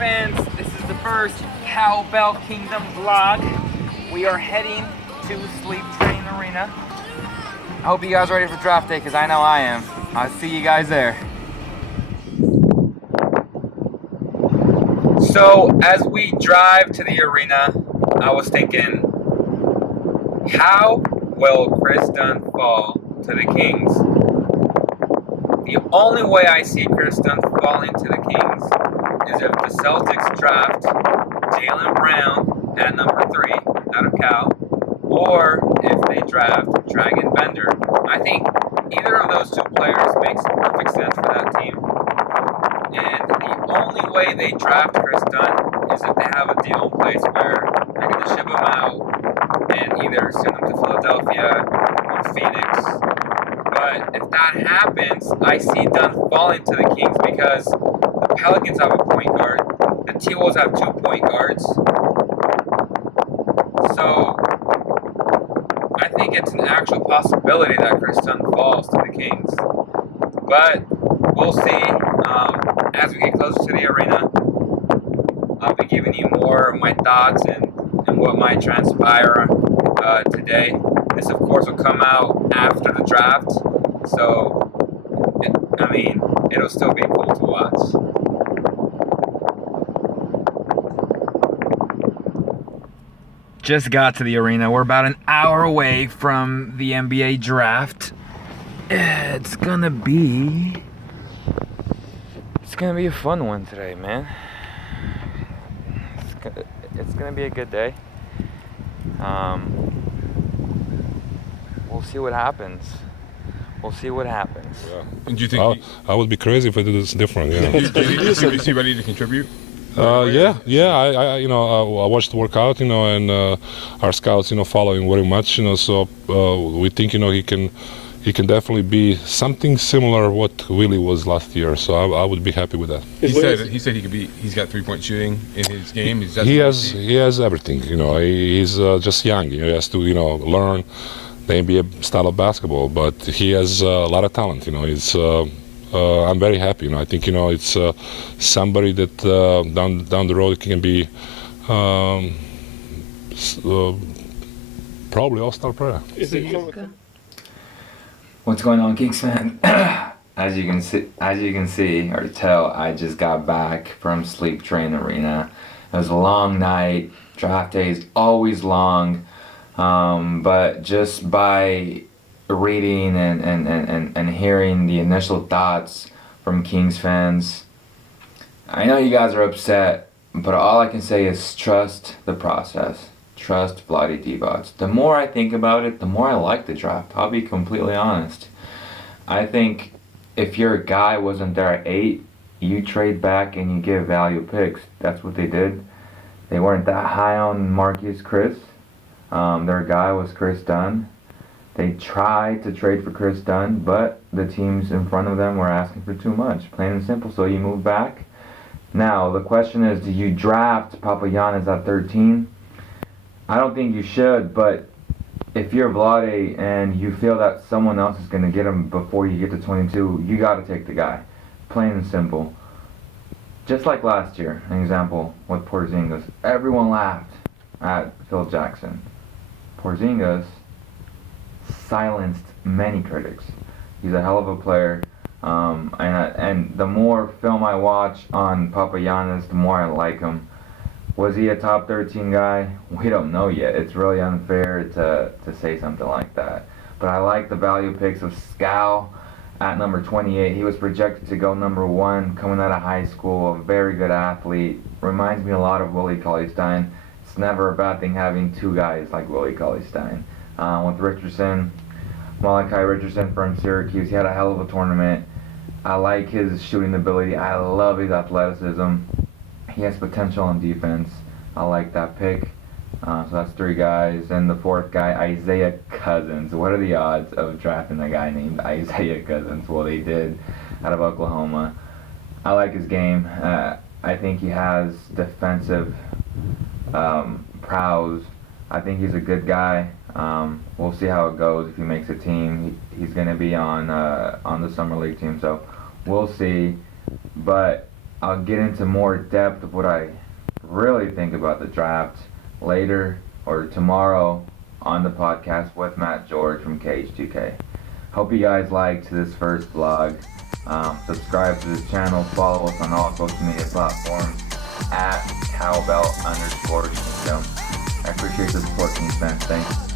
fans, this is the first Cowbell Kingdom vlog. We are heading to Sleep Train Arena. I hope you guys are ready for draft day, because I know I am. I'll see you guys there. So as we drive to the arena, I was thinking, how will Chris Dunn fall to the Kings? The only way I see Chris Dunn falling to the Kings is if the Celtics draft Jaylen Brown at number 3 out of Cal, or if they draft Dragon Bender. I think either of those two players makes perfect sense for that team. And the only way they draft Chris Dunn is if they have a deal in place where they're going to ship him out and either send him to Philadelphia or Phoenix. But if that happens, I see Dunn falling to the Kings because the Pelicans have a point guard, the T-Wolves have 2 point guards. So I think it's an actual possibility that Chris Dunn falls to the Kings. But we'll see. As we get closer to the arena, I'll be giving you more of my thoughts and what might transpire today. This, of course, will come out after the draft, so it'll still be cool to watch. Just got to the arena. We're about an hour away from the NBA draft. It's gonna be a fun one today, man. It's gonna be a good day. We'll see what happens. Yeah. And do you think I would be crazy if I did this different? Yeah. Is he ready to contribute? Yeah. I watched the workout, and our scouts, follow him very much, so we think, he can definitely be something similar what Willie was last year. So I would be happy with that. He said he could be. He's got 3-point shooting in his game. He has everything. He's just young. He has to learn the NBA style of basketball, but he has a lot of talent. He's. I'm very happy. I think it's somebody that down the road can be probably all-star player. What's going on, Kings fan? As you can see or tell, I just got back from Sleep Train Arena. It was a long night. Draft day is always long, but just by reading and hearing the initial thoughts from Kings fans, I know you guys are upset, but all I can say is trust the process. Trust Vlade Divac. The more I think about it, the more I like the draft. I'll be completely honest. I think if your guy wasn't there at 8, you trade back and you give value picks. That's what they did. They weren't that high on Marquise Chris. Their guy was Chris Dunn. They tried to trade for Chris Dunn, but the teams in front of them were asking for too much. Plain and simple. So you move back. Now, the question is, do you draft Papagiannis at 13? I don't think you should, but if you're Vlade and you feel that someone else is going to get him before you get to 22, you got to take the guy. Plain and simple. Just like last year, an example with Porzingis. Everyone laughed at Phil Jackson. Porzingis silenced many critics. He's a hell of a player. And the more film I watch on Papagiannis, the more I like him. Was he a top 13 guy? We don't know yet. It's really unfair to say something like that. But I like the value picks of Scal at number 28. He was projected to go number 1 coming out of high school. A very good athlete. Reminds me a lot of Willie Cauley-Stein. It's never a bad thing having 2 guys like Willie Cauley-Stein. With Richardson, Malachi Richardson from Syracuse, he had a hell of a tournament. I like his shooting ability. I love his athleticism. He has potential on defense. I like that pick. So that's 3 guys. And the 4th guy, Isaiah Cousins. What are the odds of drafting a guy named Isaiah Cousins? Well, they did out of Oklahoma. I like his game. I think he has defensive prowess. I think he's a good guy. We'll see how it goes if he makes a team. He's going to be on the summer league team, so we'll see. But I'll get into more depth of what I really think about the draft later or tomorrow on the podcast with Matt George from Cage2K. Hope you guys liked this first vlog. Subscribe to this channel, follow us on all social media platforms at Cowbell_Kingdom. I appreciate the support, Kings fans. Thanks.